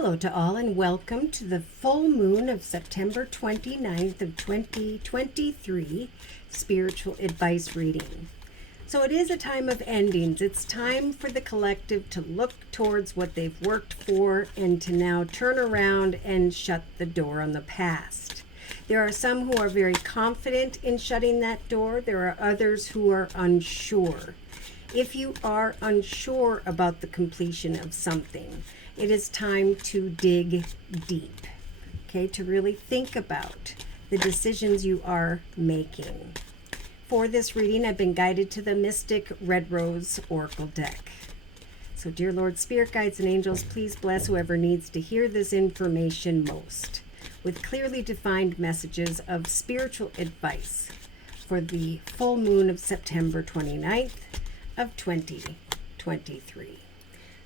Hello to all and welcome to the full moon of September 29th of 2023 spiritual advice reading. So it is a time of endings. It's time for the collective to look towards what they've worked for and to now turn around and shut the door on the past. There are some who are very confident in shutting that door. There are others who are unsure. If you are unsure about the completion of something, it is time to dig deep, okay, to really think about the decisions you are making. For this reading, I've been guided to the Mystic Red Rose Oracle deck. So, dear Lord, Spirit Guides and Angels, please bless whoever needs to hear this information most, with clearly defined messages of spiritual advice for the full moon of September 29th of 2023.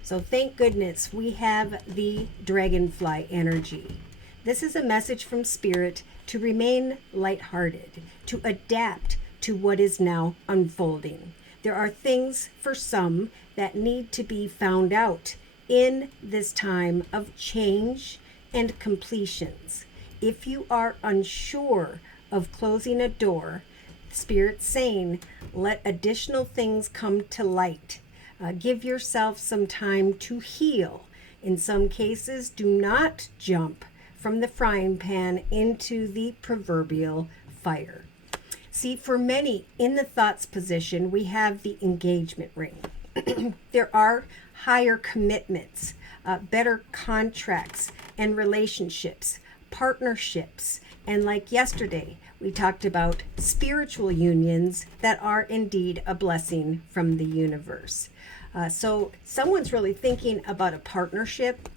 So thank goodness we have the dragonfly energy. This is a message from Spirit to remain lighthearted, to adapt to what is now unfolding. There are things for some that need to be found out in this time of change and completions. If you are unsure of closing a door, Spirit's saying, let additional things come to light. Give yourself some time to heal. In some cases, do not jump from the frying pan into the proverbial fire. See, for many in the thoughts position, we have the engagement ring. There are higher commitments, better contracts and relationships, partnerships, and like yesterday, we talked about spiritual unions that are indeed a blessing from the universe. So someone's really thinking about a partnership,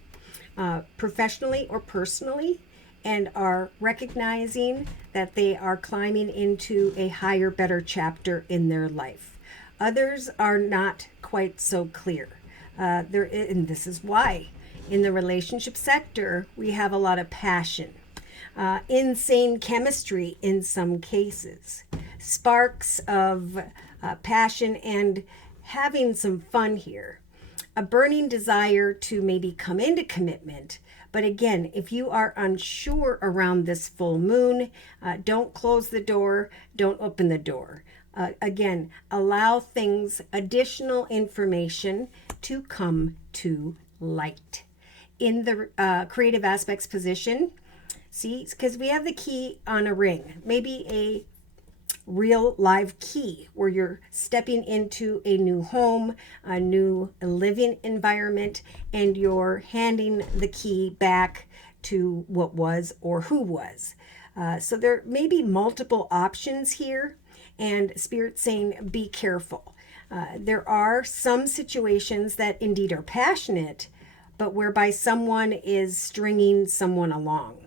professionally or personally, and are recognizing that they are climbing into a higher, better chapter in their life. Others are not quite so clear. And this is why in the relationship sector, we have a lot of passion. Insane chemistry in some cases, sparks of passion and having some fun here, a burning desire to maybe come into commitment. But again, if you are unsure around this full moon, don't close the door, don't open the door. Again, allow things, additional information to come to light. In the creative aspects position, see, because we have the key on a ring, maybe a real live key where you're stepping into a new home, a new living environment, and you're handing the key back to what was or who was. So there may be multiple options here, and Spirit saying be careful. There are some situations that indeed are passionate, but whereby someone is stringing someone along.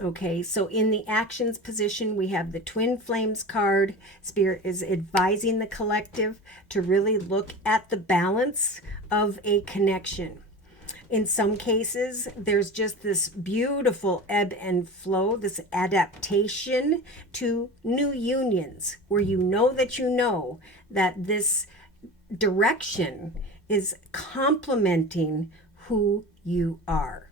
Okay, so in the actions position, we have the Twin Flames card. Spirit is advising the collective to really look at the balance of a connection. In some cases, there's just this beautiful ebb and flow, this adaptation to new unions where you know that this direction is complementing who you are.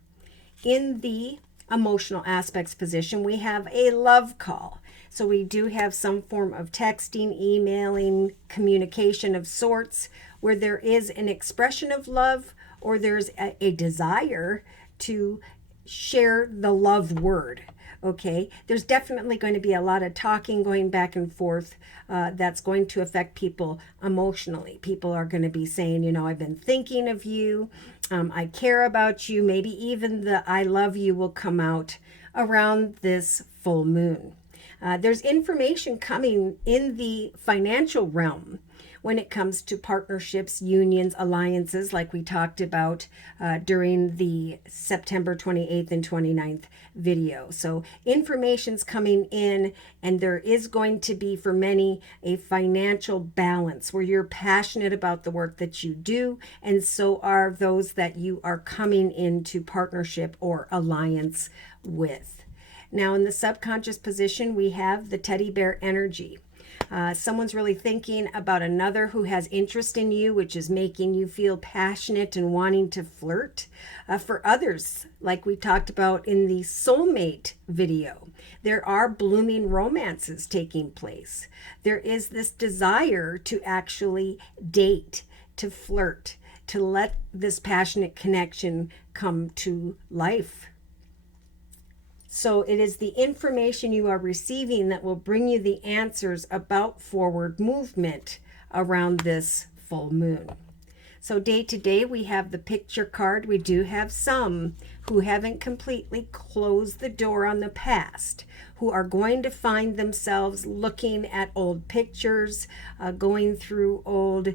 In the emotional aspects position, we have a love call. So we do have some form of texting, emailing, communication of sorts where there is an expression of love or there's a desire to share the love word. Okay, there's definitely going to be a lot of talking going back and forth that's going to affect people emotionally. People are going to be saying, I've been thinking of you. I care about you. Maybe even the I love you will come out around this full moon. There's information coming in the financial realm when it comes to partnerships, unions, alliances, like we talked about during the September 28th and 29th video. So information's coming in, and there is going to be, for many, a financial balance where you're passionate about the work that you do, and so are those that you are coming into partnership or alliance with. Now, in the subconscious position, we have the teddy bear energy. Someone's really thinking about another who has interest in you, which is making you feel passionate and wanting to flirt. For others, like we talked about in the soulmate video, there are blooming romances taking place. There is this desire to actually date, to flirt, to let this passionate connection come to life. So it is the information you are receiving that will bring you the answers about forward movement around this full moon. So day to day, we have the picture card. We do have some who haven't completely closed the door on the past, who are going to find themselves looking at old pictures, going through old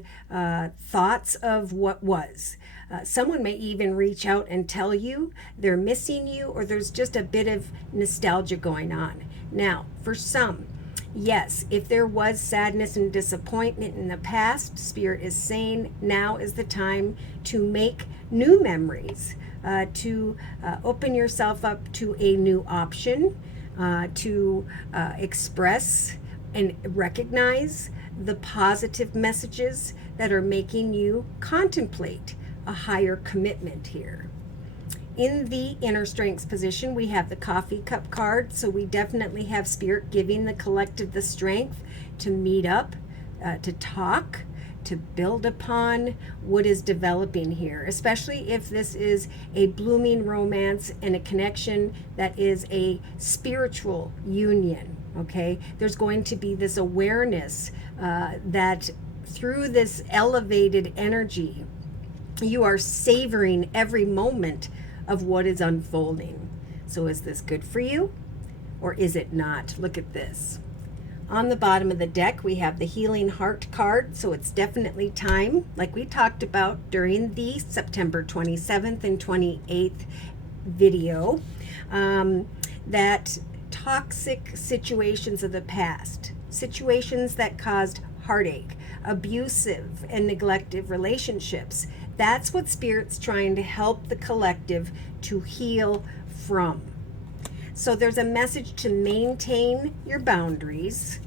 thoughts of what was. Someone may even reach out and tell you they're missing you, or there's just a bit of nostalgia going on. Now, for some, yes, if there was sadness and disappointment in the past, Spirit is saying now is the time to make new memories, to open yourself up to a new option, to express and recognize the positive messages that are making you contemplate a higher commitment here. In the inner strengths position, we have the coffee cup card. So we definitely have Spirit giving the collective the strength to meet up, to talk, to build upon what is developing here, especially if this is a blooming romance and a connection that is a spiritual union. Okay, there's going to be this awareness that through this elevated energy, you are savoring every moment of what is unfolding. So is this good for you or is it not? Look at this. On the bottom of the deck, we have the Healing Heart card. So it's definitely time, like we talked about during the September 27th and 28th video, that toxic situations of the past, situations that caused heartache, abusive and neglective relationships, that's what Spirit's trying to help the collective to heal from. So there's a message to maintain your boundaries,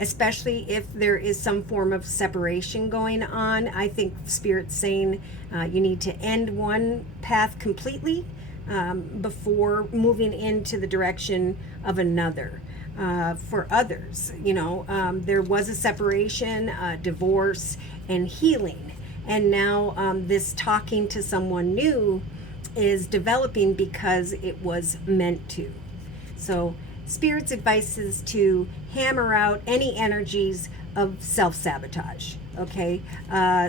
especially if there is some form of separation going on. I think Spirit's saying you need to end one path completely before moving into the direction of another. For others, there was a separation, divorce, and healing. And now this talking to someone new is developing because it was meant to. So Spirit's advice is to hammer out any energies of self-sabotage. Okay,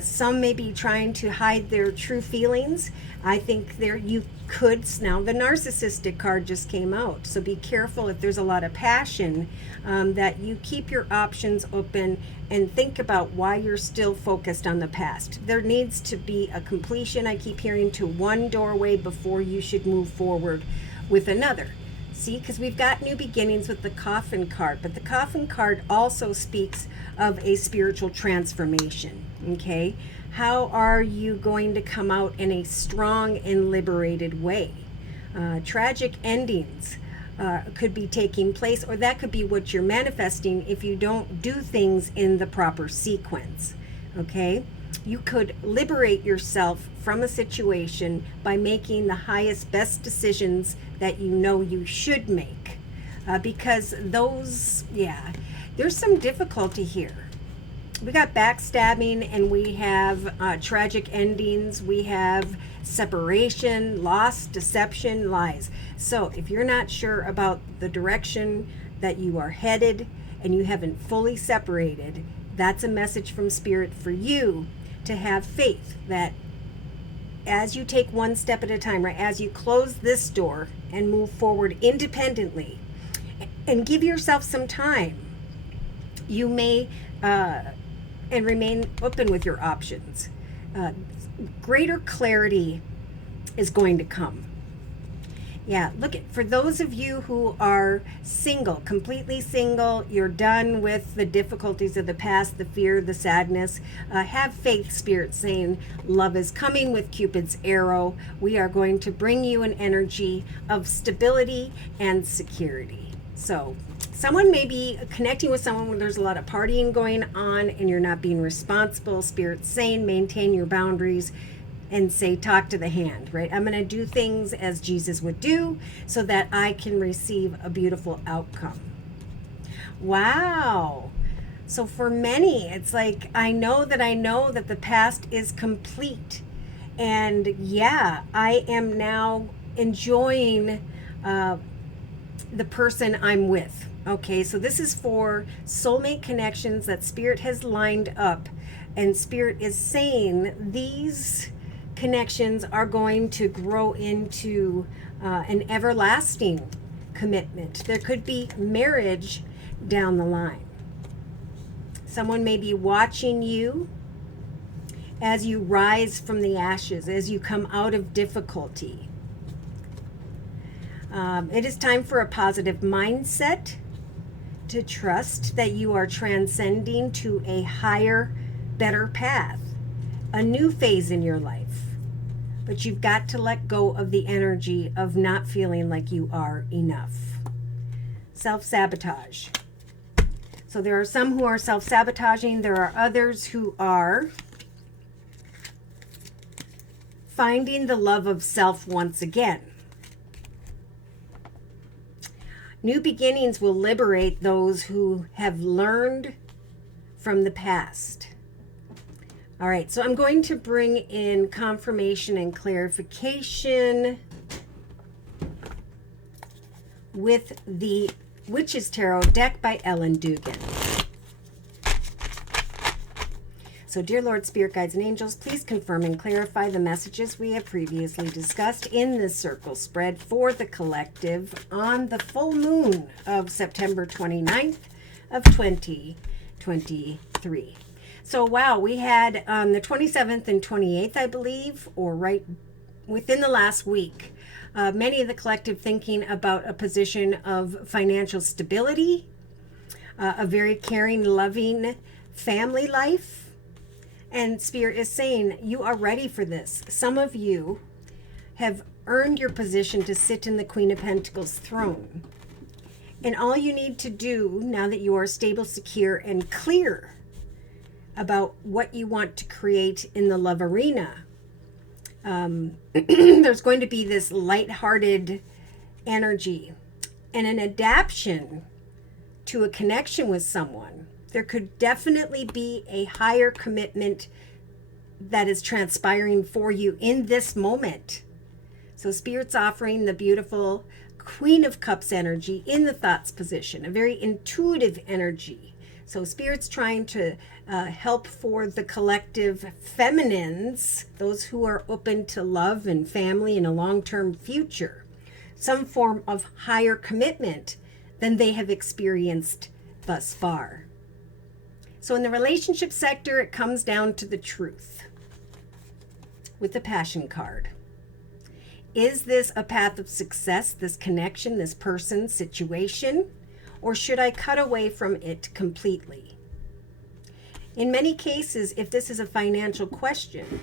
some may be trying to hide their true feelings. I think you could, now the narcissistic card just came out, so be careful if there's a lot of passion, that you keep your options open and think about why you're still focused on the past. There needs to be a completion, I keep hearing, to one doorway before you should move forward with another. See, because we've got new beginnings with the coffin card, but the coffin card also speaks of a spiritual transformation. Okay, how are you going to come out in a strong and liberated way? Tragic endings could be taking place, or that could be what you're manifesting if you don't do things in the proper sequence. Okay, you could liberate yourself from a situation by making the highest, best decisions that you know you should make, because there's some difficulty here. We got backstabbing, and we have tragic endings, we have separation, loss, deception, lies. So if you're not sure about the direction that you are headed and you haven't fully separated, that's a message from Spirit for you to have faith that as you take one step at a time, right, as you close this door and move forward independently and give yourself some time, you may and remain open with your options. Greater clarity is going to come. Yeah, for those of you who are single, completely single, you're done with the difficulties of the past, the fear, the sadness, have faith, Spirit saying, love is coming with Cupid's arrow. We are going to bring you an energy of stability and security. So Someone may be connecting with someone when there's a lot of partying going on and you're not being responsible. Spirit's saying maintain your boundaries and say talk to the hand, right? I'm going to do things as Jesus would do so that I can receive a beautiful outcome. Wow. So for many, it's like, I know that the past is complete. And yeah, I am now enjoying the person I'm with. Okay, so this is for soulmate connections that Spirit has lined up. And Spirit is saying these connections are going to grow into an everlasting commitment. There could be marriage down the line. Someone may be watching you as you rise from the ashes, as you come out of difficulty. It is time for a positive mindset, to trust that you are transcending to a higher, better path, a new phase in your life. But you've got to let go of the energy of not feeling like you are enough. Self-sabotage. So there are some who are self-sabotaging. There are others who are finding the love of self once again. New beginnings will liberate those who have learned from the past. All right, so I'm going to bring in confirmation and clarification with the Witch's Tarot deck by Ellen Dugan. So, dear Lord, Spirit Guides and Angels, please confirm and clarify the messages we have previously discussed in this circle spread for the collective on the full moon of September 29th of 2023. So, wow, we had on the 27th and 28th, I believe, or right within the last week, many of the collective thinking about a position of financial stability, a very caring, loving family life. And Spirit is saying, you are ready for this. Some of you have earned your position to sit in the Queen of Pentacles throne. And all you need to do now that you are stable, secure, and clear about what you want to create in the love arena, there's going to be this lighthearted energy and an adaptation to a connection with someone. There could definitely be a higher commitment that is transpiring for you in this moment. So Spirit's offering the beautiful Queen of Cups energy in the thoughts position, a very intuitive energy. So Spirit's trying to help for the collective feminines, those who are open to love and family and a long-term future, some form of higher commitment than they have experienced thus far. So in the relationship sector, it comes down to the truth with the Passion card. Is this a path of success, this connection, this person, situation, or should I cut away from it completely? In many cases, if this is a financial question,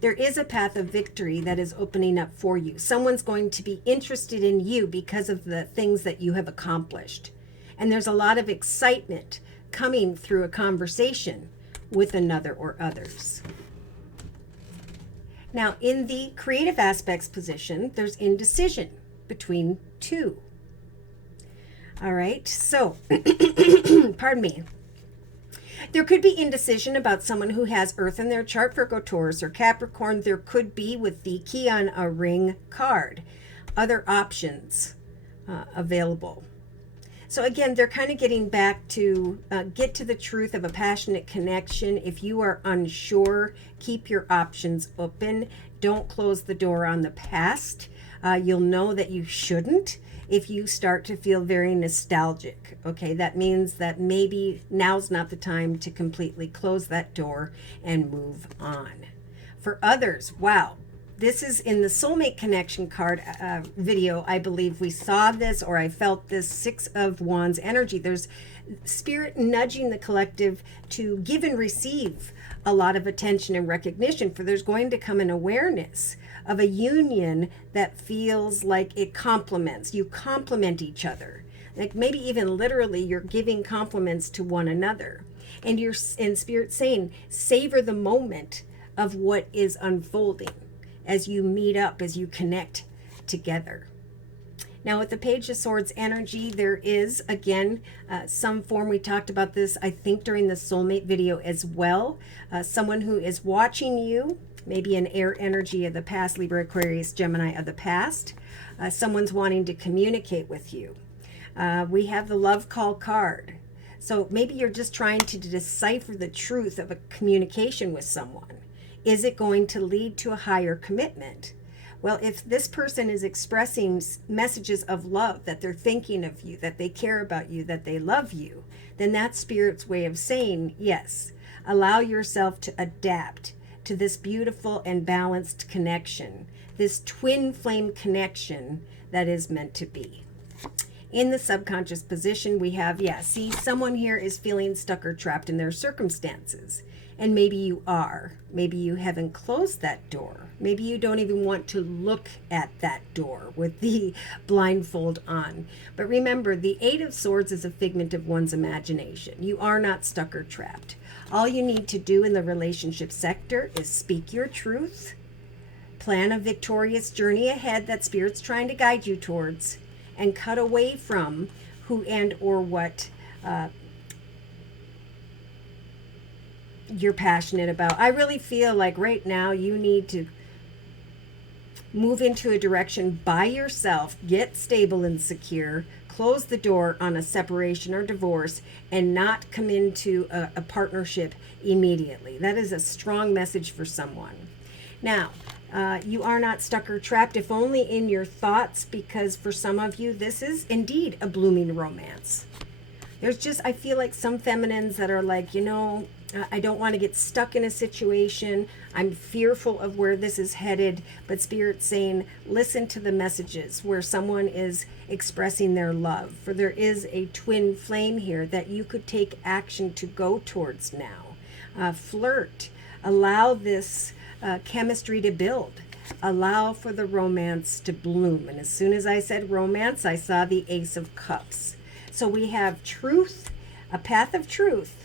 there is a path of victory that is opening up for you. Someone's going to be interested in you because of the things that you have accomplished. And there's a lot of excitement coming through a conversation with another or others. Now, in the creative aspects position, there's indecision between two. All right, so, pardon me. There could be indecision about someone who has Earth in their chart, Virgo, Taurus, or Capricorn. There could be with the Key on a Ring card. Other options available. So again, they're kind of getting back to get to the truth of a passionate connection. If you are unsure, keep your options open. Don't close the door on the past. You'll know that you shouldn't if you start to feel very nostalgic. Okay, that means that maybe now's not the time to completely close that door and move on. For others, wow. This is in the Soulmate Connection card video. I believe we saw this, or I felt this 6 of Wands energy. There's Spirit nudging the collective to give and receive a lot of attention and recognition, for there's going to come an awareness of a union that feels like it complements. You complement each other. Like maybe even literally you're giving compliments to one another. And you're in Spirit saying, savor the moment of what is unfolding as you meet up, as you connect together. Now, with the Page of Swords energy, there is, again, some form. We talked about this, I think, during the soulmate video as well. Someone who is watching you, maybe an air energy of the past, Libra, Aquarius, Gemini of the past. Someone's wanting to communicate with you. We have the Love Call card. So maybe you're just trying to decipher the truth of a communication with someone. Is it going to lead to a higher commitment? Well, if this person is expressing messages of love, that they're thinking of you, that they care about you, that they love you, then that's Spirit's way of saying, yes, allow yourself to adapt to this beautiful and balanced connection, this twin flame connection that is meant to be. In the subconscious position, we have, see, someone here is feeling stuck or trapped in their circumstances. And maybe you are. Maybe you haven't closed that door. Maybe you don't even want to look at that door with the blindfold on. But remember, the Eight of Swords is a figment of one's imagination. You are not stuck or trapped. All you need to do in the relationship sector is speak your truth, plan a victorious journey ahead that Spirit's trying to guide you towards, and cut away from who and or what you're passionate about. I really feel like right now you need to move into a direction by yourself, get stable and secure, close the door on a separation or divorce, and not come into a partnership immediately. That is a strong message for someone. Now, you are not stuck or trapped, if only in your thoughts, because for some of you, this is indeed a blooming romance. There's just, I feel like some feminines that are like, I don't want to get stuck in a situation. I'm fearful of where this is headed. But Spirit's saying, listen to the messages where someone is expressing their love. For there is a twin flame here that you could take action to go towards now. Flirt. Allow this chemistry to build. Allow for the romance to bloom. And as soon as I said romance, I saw the Ace of Cups. So we have truth, a path of truth,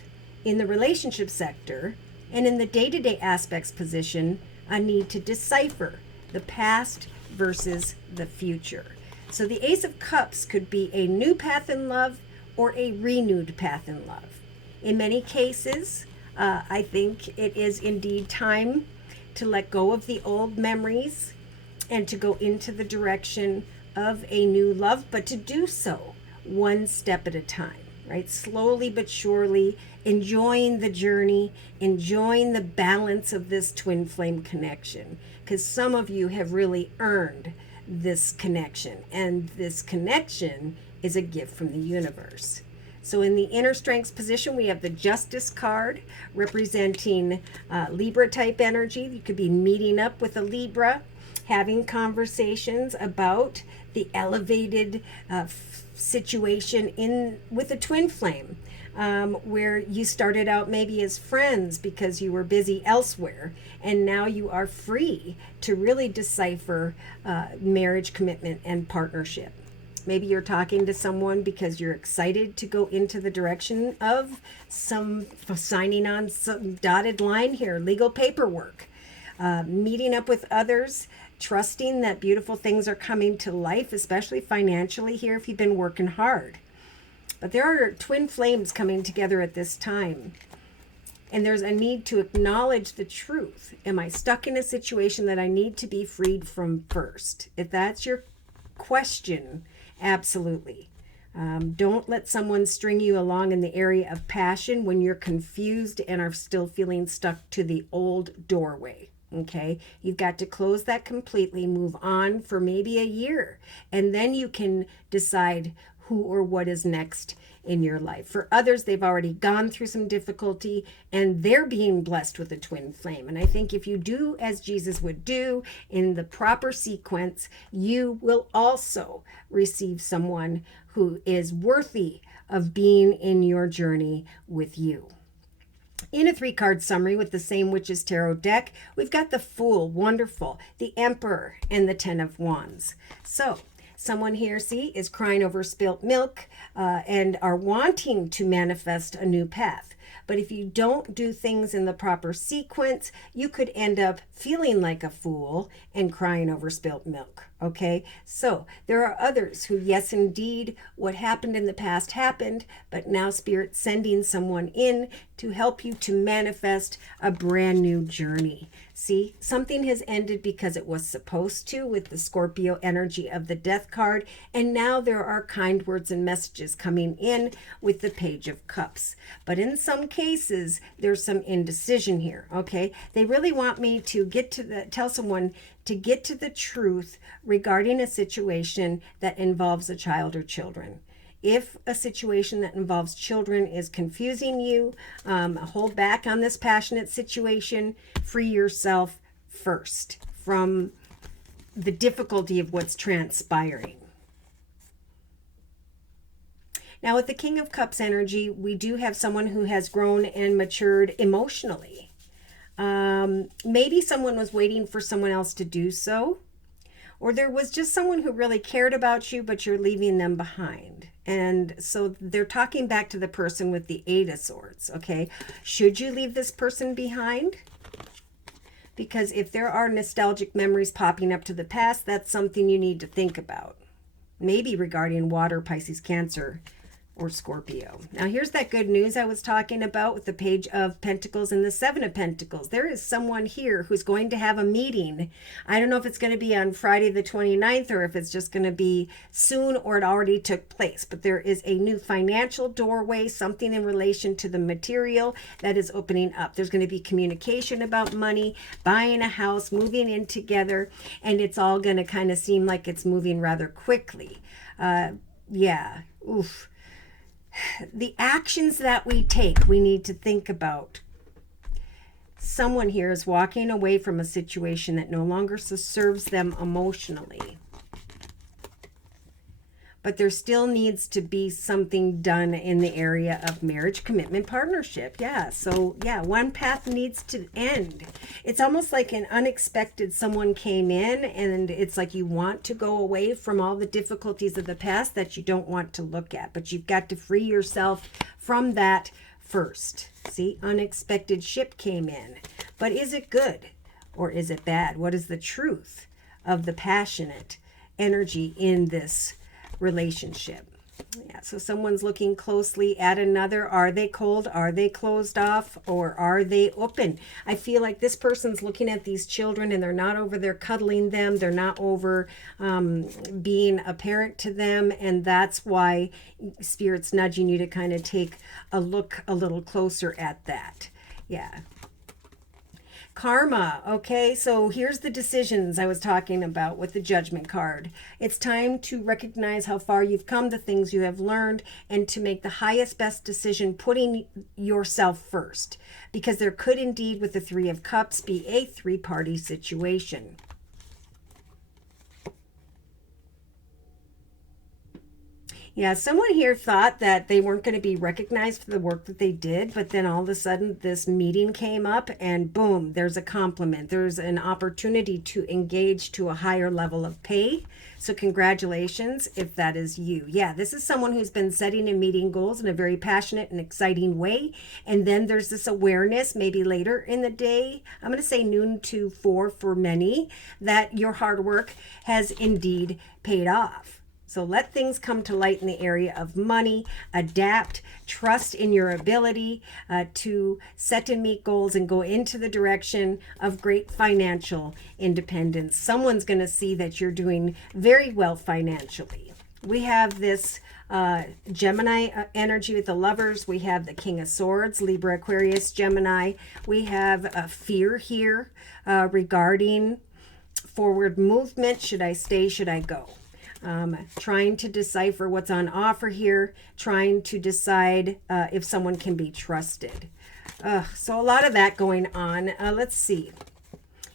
in the relationship sector, and in the day-to-day aspects position, a need to decipher the past versus the future. So the Ace of Cups could be a new path in love or a renewed path in love. In many cases, I think it is indeed time to let go of the old memories and to go into the direction of a new love, but to do so one step at a time. Right? Slowly but surely, enjoying the journey, enjoying the balance of this twin flame connection. Because some of you have really earned this connection. And this connection is a gift from the universe. So in the inner strengths position, we have the Justice card representing Libra type energy. You could be meeting up with a Libra, having conversations about the elevated situation with a twin flame, where you started out maybe as friends because you were busy elsewhere, and now you are free to really decipher marriage, commitment, and partnership. Maybe you're talking to someone because you're excited to go into the direction of some signing on some dotted line here, legal paperwork, meeting up with others, trusting that beautiful things are coming to life, especially financially here if you've been working hard. But there are twin flames coming together at this time. And there's a need to acknowledge the truth. Am I stuck in a situation that I need to be freed from first? If that's your question, absolutely. Don't let someone string you along in the area of passion when you're confused and are still feeling stuck to the old doorway. Okay, you've got to close that completely, move on for maybe a year, and then you can decide who or what is next in your life. For others, they've already gone through some difficulty and they're being blessed with a twin flame. And I think if you do as Jesus would do in the proper sequence, you will also receive someone who is worthy of being in your journey with you. In a 3-card summary with the same Witches Tarot deck, we've got the Fool, wonderful, the Emperor, and the Ten of Wands. So Someone here, see, is crying over spilt milk and are wanting to manifest a new path. But if you don't do things in the proper sequence, you could end up feeling like a fool and crying over spilt milk. Okay, so there are others who, yes, indeed, what happened in the past happened, but now Spirit's sending someone in to help you to manifest a brand new journey. See, something has ended because it was supposed to, with the Scorpio energy of the Death card, and now there are kind words and messages coming in with the Page of Cups. But in some cases, there's some indecision here, okay? They really want me to tell someone to get to the truth regarding a situation that involves a child or children. If a situation that involves children is confusing you, hold back on this passionate situation. Free yourself first from the difficulty of what's transpiring. Now, with the King of Cups energy, we do have someone who has grown and matured emotionally. Maybe someone was waiting for someone else to do so, or there was just someone who really cared about you, but you're leaving them behind. And so they're talking back to the person with the Eight of Swords, okay? Should you leave this person behind? Because if there are nostalgic memories popping up to the past, that's something you need to think about. Maybe regarding water, Pisces, Cancer, or Scorpio. Now, here's that good news I was talking about with the Page of Pentacles and the Seven of Pentacles. There is someone here who's going to have a meeting. I don't know if it's going to be on Friday the 29th or if it's just going to be soon or it already took place. But there is a new financial doorway, something in relation to the material that is opening up. There's going to be communication about money, buying a house, moving in together, and it's all going to kind of seem like it's moving rather quickly. The actions that we take, we need to think about. Someone here is walking away from a situation that no longer serves them emotionally. But there still needs to be something done in the area of marriage, commitment, partnership. One path needs to end. It's almost like an unexpected someone came in, and it's like you want to go away from all the difficulties of the past that you don't want to look at, but you've got to free yourself from that first. See, unexpected ship came in. But is it good or is it bad? What is the truth of the passionate energy in this relationship? So someone's looking closely at another. Are they cold? Are they closed off? Or are they open? I feel like this person's looking at these children and they're not over there cuddling them. They're not over being a parent to them. And that's why Spirit's nudging you to kind of take a look a little closer at that. Karma. Okay, so here's the decisions I was talking about with the Judgment card. It's time to recognize how far you've come, the things you have learned, and to make the highest, best decision, putting yourself first. Because there could indeed, with the Three of Cups, be a three-party situation. Someone here thought that they weren't going to be recognized for the work that they did, but then all of a sudden this meeting came up and boom, there's a compliment. There's an opportunity to engage to a higher level of pay. So congratulations if that is you. This is someone who's been setting and meeting goals in a very passionate and exciting way. And then there's this awareness, maybe later in the day, I'm going to say noon to 4 for many, that your hard work has indeed paid off. So let things come to light in the area of money, adapt, trust in your ability to set and meet goals and go into the direction of great financial independence. Someone's going to see that you're doing very well financially. We have this Gemini energy with the Lovers. We have the King of Swords, Libra, Aquarius, Gemini. We have fear here regarding forward movement. Should I stay? Should I go? Trying to decipher what's on offer here, trying to decide if someone can be trusted. So a lot of that going on. Let's see.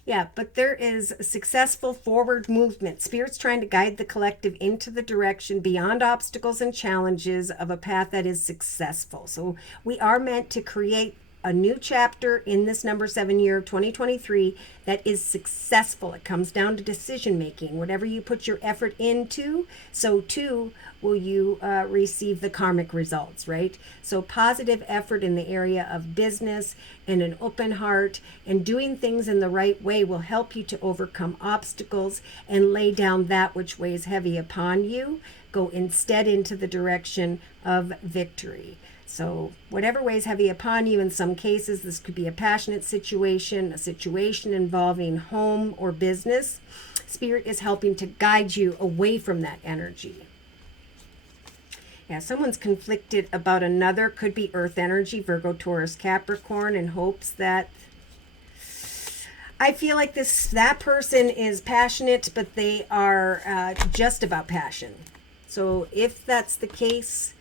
But there is successful forward movement. Spirit's trying to guide the collective into the direction beyond obstacles and challenges of a path that is successful. So we are meant to create a new chapter in this number 7 year of 2023 that is successful. It comes down to decision making. Whatever you put your effort into, so too will you receive the karmic results, right? So positive effort in the area of business and an open heart and doing things in the right way will help you to overcome obstacles and lay down that which weighs heavy upon you. Go instead into the direction of victory. So whatever weighs heavy upon you, in some cases, this could be a passionate situation, a situation involving home or business. Spirit is helping to guide you away from that energy. Yeah, someone's conflicted about another, could be earth energy, Virgo, Taurus, Capricorn, in hopes that, I feel like that person is passionate, but they are just about passion. So if that's the case,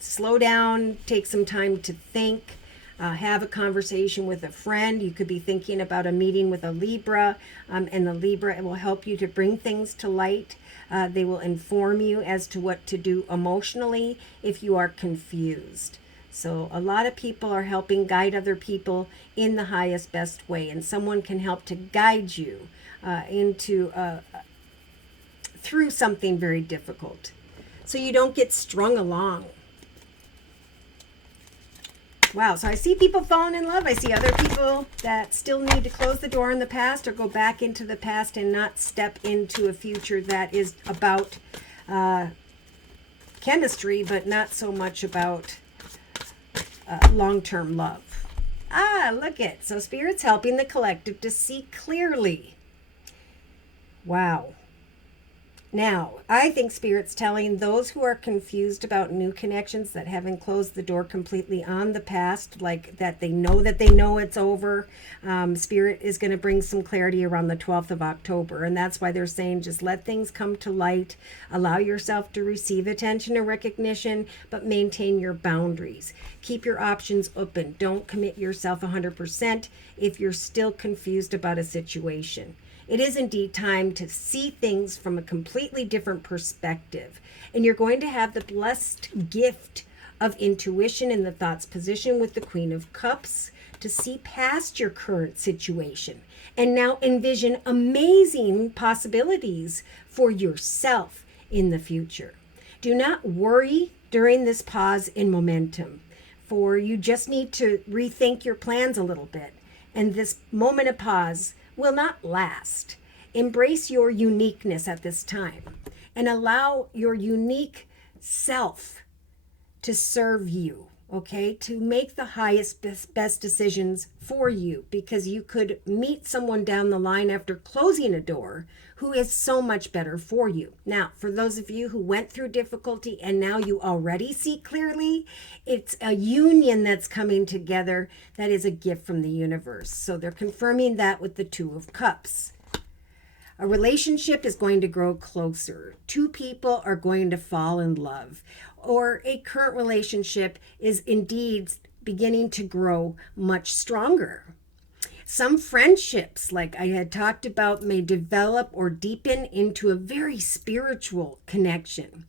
slow down, take some time to think, have a conversation with a friend. You could be thinking about a meeting with a Libra, and the Libra will help you to bring things to light. They will inform you as to what to do emotionally if you are confused. So a lot of people are helping guide other people in the highest, best way, and someone can help to guide you through something very difficult, so you don't get strung along. Wow, so I see people falling in love. I see other people that still need to close the door in the past or go back into the past and not step into a future that is about chemistry, but not so much about long-term love. Look it. So Spirit's helping the collective to see clearly. Wow. Now, I think Spirit's telling those who are confused about new connections that haven't closed the door completely on the past, like that they know it's over. Spirit is going to bring some clarity around the 12th of October. And that's why they're saying just let things come to light. Allow yourself to receive attention and recognition, but maintain your boundaries. Keep your options open. Don't commit yourself 100% if you're still confused about a situation. It is indeed time to see things from a completely different perspective. And you're going to have the blessed gift of intuition in the thoughts position with the Queen of Cups to see past your current situation and now envision amazing possibilities for yourself in the future. Do not worry during this pause in momentum, for you just need to rethink your plans a little bit. And this moment of pause will not last. Embrace your uniqueness at this time and allow your unique self to serve you, okay? To make the highest, best decisions for you, because you could meet someone down the line after closing a door who is so much better for you. Now, for those of you who went through difficulty and now you already see clearly, it's a union that's coming together that is a gift from the universe. So they're confirming that with the Two of Cups. A relationship is going to grow closer. Two people are going to fall in love, or a current relationship is indeed beginning to grow much stronger. Some friendships, like I had talked about, may develop or deepen into a very spiritual connection.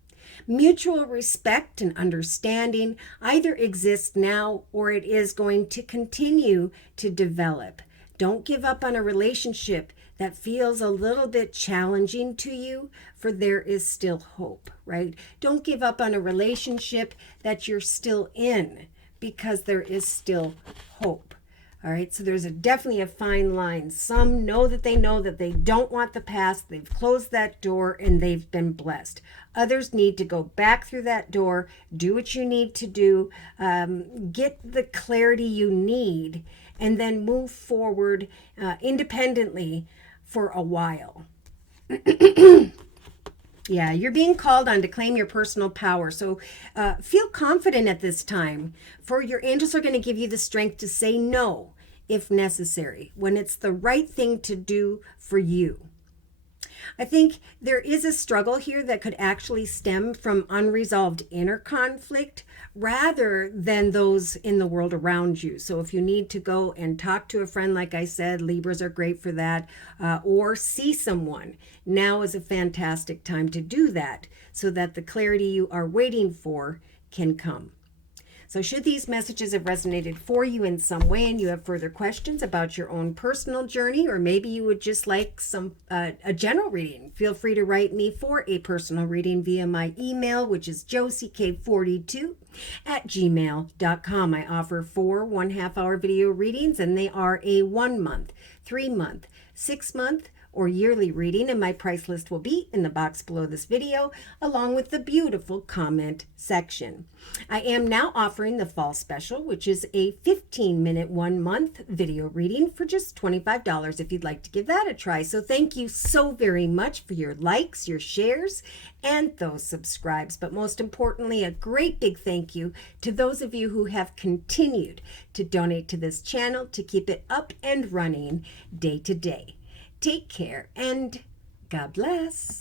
Mutual respect and understanding either exists now or it is going to continue to develop. Don't give up on a relationship that feels a little bit challenging to you, for there is still hope, right? Don't give up on a relationship that you're still in, because there is still hope. All right, so there's definitely a fine line. Some know that they don't want the past. They've closed that door and they've been blessed. Others need to go back through that door, do what you need to do, get the clarity you need, and then move forward independently for a while. Yeah, you're being called on to claim your personal power. So feel confident at this time, for your angels are going to give you the strength to say no if necessary, when it's the right thing to do for you. I think there is a struggle here that could actually stem from unresolved inner conflict rather than those in the world around you. So if you need to go and talk to a friend, like I said, Libras are great for that, or see someone, now is a fantastic time to do that so that the clarity you are waiting for can come. So should these messages have resonated for you in some way and you have further questions about your own personal journey, or maybe you would just like some a general reading, feel free to write me for a personal reading via my email, which is josiek42@gmail.com. I offer 4 1/2-hour video readings, and they are a 1 month, 3 month, 6 month, or yearly reading, and my price list will be in the box below this video, along with the beautiful comment section. I am now offering the fall special, which is a 15-minute 1 month video reading for just $25 if you'd like to give that a try. So thank you so very much for your likes, your shares, and those subscribes. But most importantly, a great big thank you to those of you who have continued to donate to this channel to keep it up and running day to day. Take care and God bless.